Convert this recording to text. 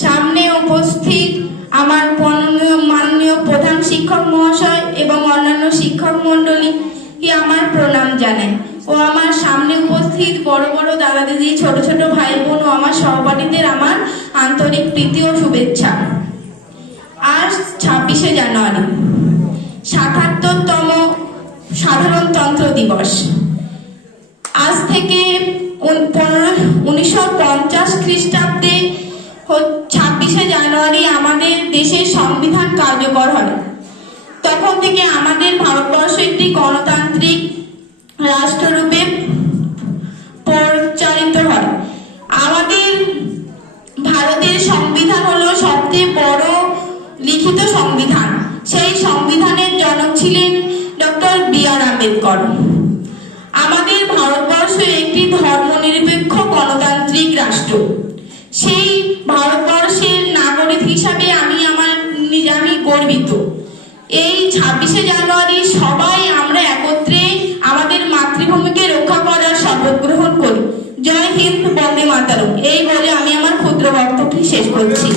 সামনে উপস্থিত আমার মাননীয় প্রধান শিক্ষক মহাশয় এবং অন্যান্য শিক্ষক মন্ডলীকে আমার প্রণাম জানাই ও আমার সামনে উপস্থিত বড় বড় দাদা দিদি, ছোট ছোট ভাই বোন ও আমার সহপাঠীদের আমার আন্তরিক প্রীতি ও শুভেচ্ছা। আজ 26শে জানুয়ারি 77তম সাধারণতন্ত্র দিবস। আজ থেকে 1950 খ্রিস্টাব্দে 26শে জানুয়ারি আমাদের দেশের সংবিধান কার্যকর হয়। তখন থেকে আমাদের ভারতবর্ষ একটি গণতান্ত্রিক রাষ্ট্ররূপে পরিচালিত হয়। আমাদের ভারতের সংবিধান হলো সবচেয়ে বড় লিখিত সংবিধান। সেই সংবিধানের জনক ছিলেন ডক্টর বি.আর. আম্বেদকর। আমাদের ভারতবর্ষ একটি ধর্মনিরপেক্ষ গণতান্ত্রিক রাষ্ট্র। সেই ভারতবর্ষের নাগরিক হিসাবে আমি গর্বিত। এই 26শে জানুয়ারি সবাই আমরা একত্রে আমাদের মাতৃভূমিকে রক্ষা করার শপথ গ্রহণ করি। জয় হিন্দ, বন্দে মাতরম। এই বলে আমি আমার ক্ষুদ্র বক্তব্য শেষ করছি।